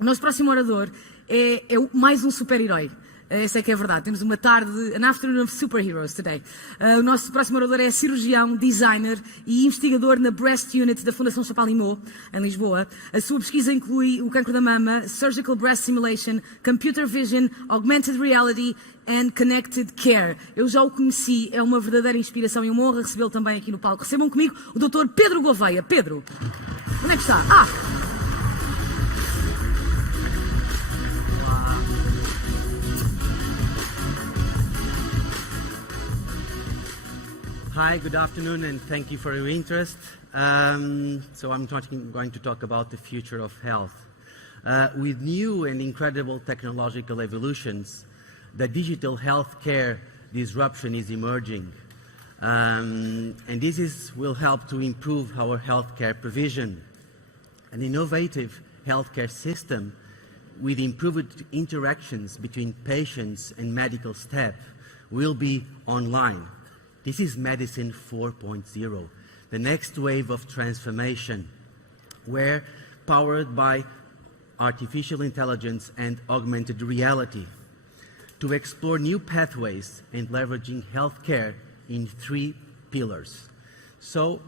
O nosso próximo orador é mais um super-herói. Essa é que é a verdade. Temos uma tarde, an afternoon of superheroes today. O nosso próximo orador é cirurgião, designer e investigador na Breast Unit da Fundação Champalimaud, em Lisboa. A sua pesquisa inclui o cancro da mama, surgical breast simulation, computer vision, augmented reality and connected care. Eu já o conheci, é uma verdadeira inspiração e uma honra recebê-lo também aqui no palco. Recebam comigo o Dr. Pedro Gouveia. Pedro, onde é que está? Hi, good afternoon, and thank you for your interest. So I'm going to talk about the future of health. With new and incredible technological evolutions, the digital healthcare disruption is emerging. And this will help to improve our healthcare provision. An innovative healthcare system with improved interactions between patients and medical staff will be online. This is Medicine 4.0, the next wave of transformation, where powered by artificial intelligence and augmented reality, to explore new pathways and leveraging healthcare in 3 pillars. So,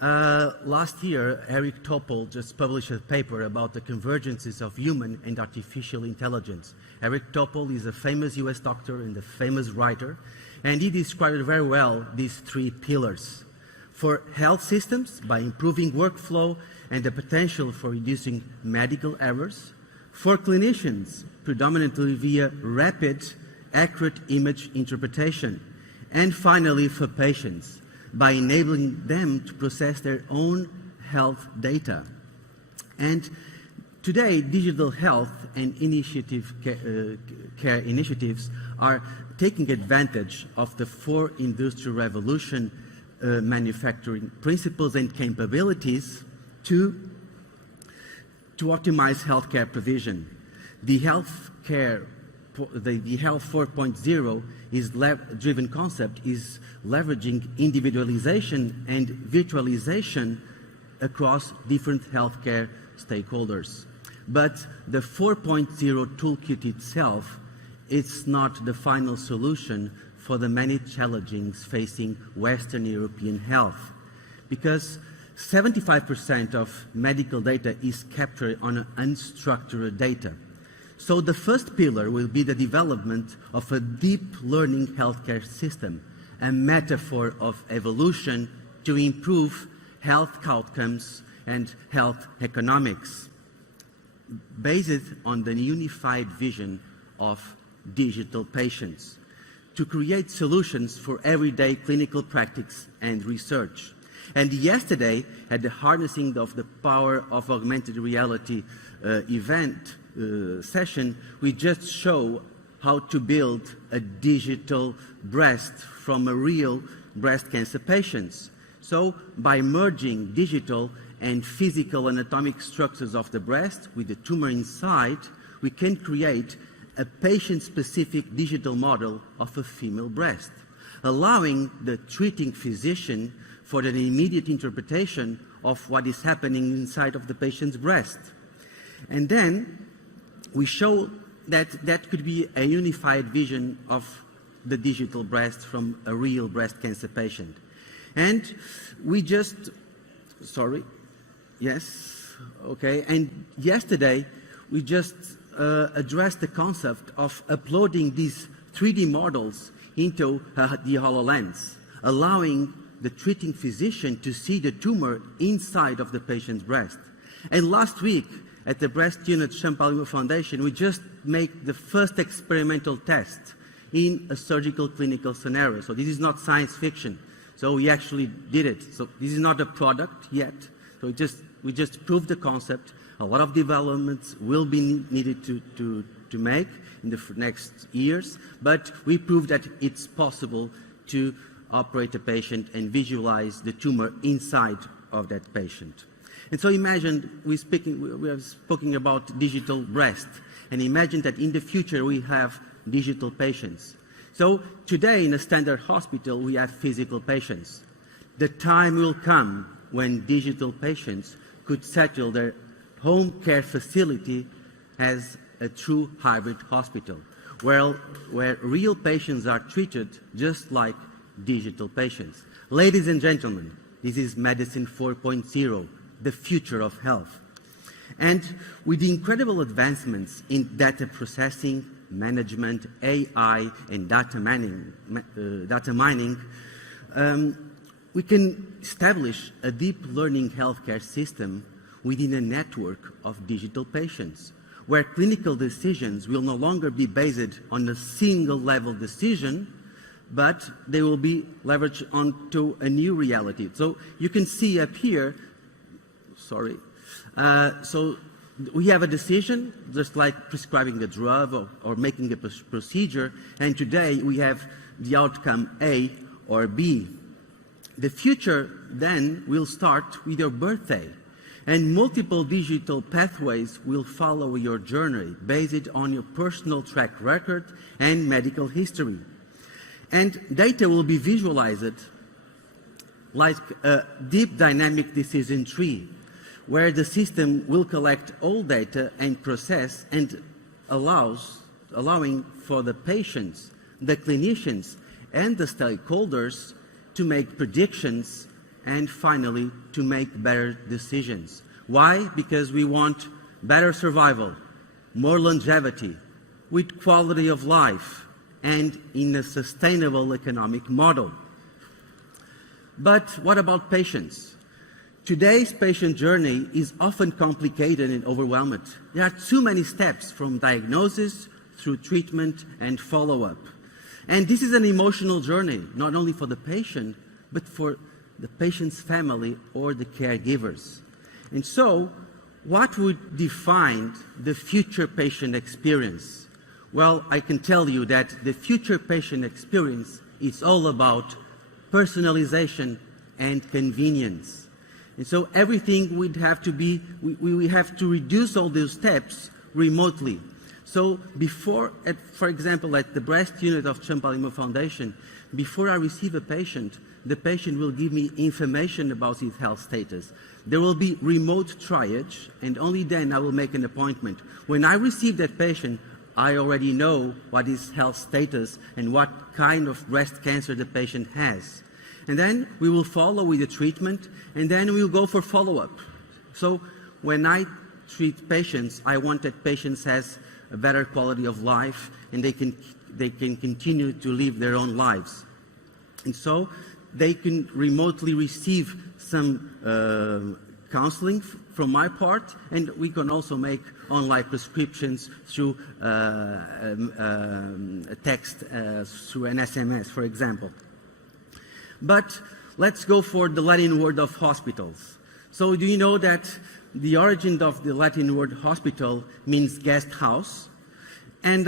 last year, Eric Topol just published a paper about the convergences of human and artificial intelligence. Eric Topol is a famous US doctor and a famous writer, and he described very well these 3 pillars. For health systems, by improving workflow and the potential for reducing medical errors. For clinicians, predominantly via rapid, accurate image interpretation. And finally, for patients, by enabling them to process their own health data. And today, digital health and care initiatives are taking advantage of the 4th Industrial Revolution manufacturing principles and capabilities to optimize healthcare provision. The Health 4.0 driven concept is leveraging individualization and virtualization across different healthcare stakeholders. But the 4.0 toolkit itself, it's not the final solution for the many challenges facing Western European health, because 75% of medical data is captured on unstructured data. So the first pillar will be the development of a deep learning healthcare system, a metaphor of evolution to improve health outcomes and health economics, based on the unified vision of digital patients, to create solutions for everyday clinical practice and research. And yesterday, at the Harnessing of the Power of Augmented Reality session, we just show how to build a digital breast from a real breast cancer patients. So by merging digital and physical anatomic structures of the breast with the tumor inside, we can create a patient-specific digital model of a female breast, allowing the treating physician for an immediate interpretation of what is happening inside of the patient's breast. And then we show that that could be a unified vision of the digital breast from a real breast cancer patient. And we just, and yesterday we just addressed the concept of uploading these 3D models into the HoloLens, allowing the treating physician to see the tumor inside of the patient's breast. And last week, at the Breast Unit Champalimaud Foundation, we just made the first experimental test in a surgical clinical scenario. So this is not science fiction. So we actually did it. So this is not a product yet. So we just proved the concept. A lot of developments will be needed to make in the next years, but we proved that it's possible to operate a patient and visualize the tumor inside of that patient. And so imagine we are speaking about digital breast, and imagine that in the future we have digital patients. So today in a standard hospital we have physical patients. The time will come when digital patients could settle their home care facility as a true hybrid hospital, where real patients are treated just like digital patients. Ladies and gentlemen, this is Medicine 4.0, the future of health. And with the incredible advancements in data processing, management, AI, and data mining, we can establish a deep learning healthcare system within a network of digital patients, where clinical decisions will no longer be based on a single level decision, but they will be leveraged onto a new reality. So you can see up here, so we have a decision, just like prescribing a drug or making a procedure, and today we have the outcome A or B. The future then will start with your birthday, and multiple digital pathways will follow your journey based on your personal track record and medical history. And data will be visualized like a deep dynamic decision tree, where the system will collect all data and process and allowing for the patients, the clinicians, and the stakeholders to make predictions and finally to make better decisions. Why? Because we want better survival, more longevity, with quality of life, and in a sustainable economic model. But what about patients? Today's patient journey is often complicated and overwhelmed. There are too many steps from diagnosis through treatment and follow-up. And this is an emotional journey, not only for the patient, but for the patient's family or the caregivers. And so, what would define the future patient experience? Well, I can tell you that the future patient experience is all about personalization and convenience. And so everything would have to be, we have to reduce all those steps remotely. So before, for example, at the breast unit of Champalimaud Foundation, before I receive a patient, the patient will give me information about his health status. There will be remote triage, and only then I will make an appointment. When I receive that patient, I already know what his health status and what kind of breast cancer the patient has. And then we will follow with the treatment, and then we will go for follow-up. So when I treat patients, I want that patients has a better quality of life, and they can continue to live their own lives. And so they can remotely receive some counseling from my part, and we can also make online prescriptions through a text, through an SMS, for example. But let's go for the Latin word of hospitals. So do you know that the origin of the Latin word hospital means guest house? And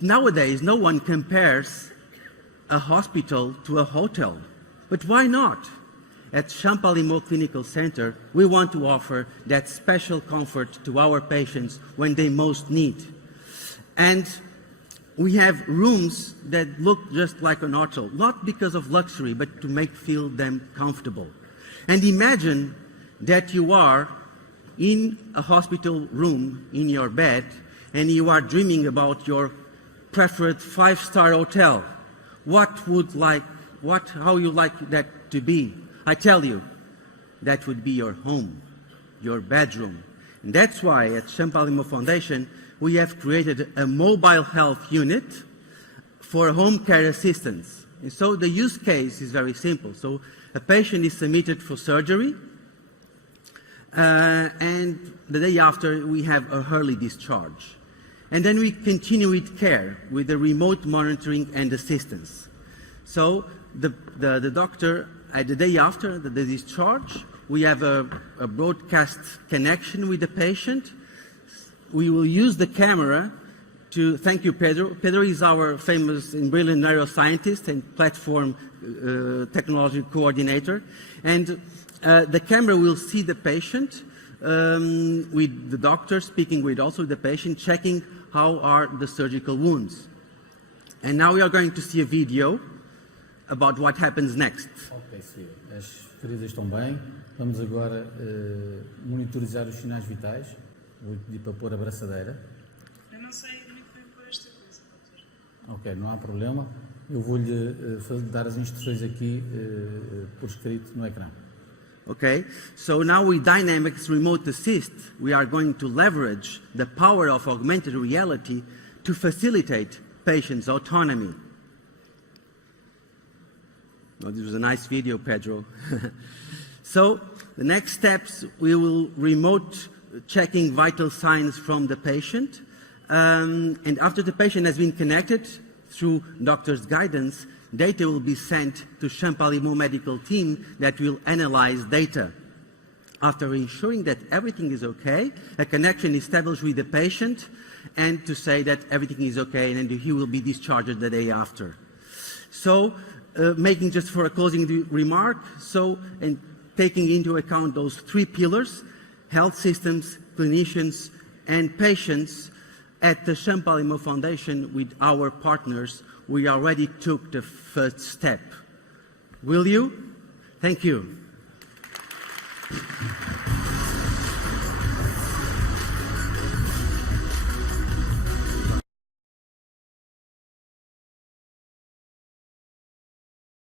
nowadays, no one compares a hospital to a hotel. But why not? At Champalimaud Clinical Center, we want to offer that special comfort to our patients when they most need. And we have rooms that look just like an hotel, not because of luxury, but to make feel them comfortable. And imagine that you are in a hospital room in your bed, and you are dreaming about your preferred 5-star hotel. How you like that to be? I tell you, that would be your home, your bedroom. And that's why at Champalimaud Foundation, we have created a mobile health unit for home care assistance. And so the use case is very simple. So a patient is submitted for surgery, and the day after we have a early discharge. And then we continue with care, with the remote monitoring and assistance. So the doctor, at the day after the discharge, we have a broadcast connection with the patient. We will use the camera to, thank you, Pedro. Pedro is our famous and brilliant neuroscientist and platform technology coordinator. And the camera will see the patient with the doctor speaking with also the patient, checking how are the surgical wounds. And now we are going to see a video about what happens next. Okay, see you. As feridas estão bem. Vamos agora monitorizar os sinais vitais. Vou pedir para pôr a braçadeira. Eu não sei muito bem pôr esta coisa, doutor. Ok, não há problema. Eu vou-lhe dar as instruções aqui por escrito no ecrã. Okay, so now with Dynamics Remote Assist, we are going to leverage the power of augmented reality to facilitate patients' autonomy. Well, this was a nice video, Pedro. So the next steps, we will remote checking vital signs from the patient. And after the patient has been connected through doctor's guidance, data will be sent to Champalimaud medical team that will analyze data. After ensuring that everything is okay, a connection is established with the patient and to say that everything is okay and he will be discharged the day after. So, making just for a closing remark, and taking into account those three pillars, health systems, clinicians, and patients, at the Champalimaud Foundation with our partners, we already took the first step. Will you? Thank you.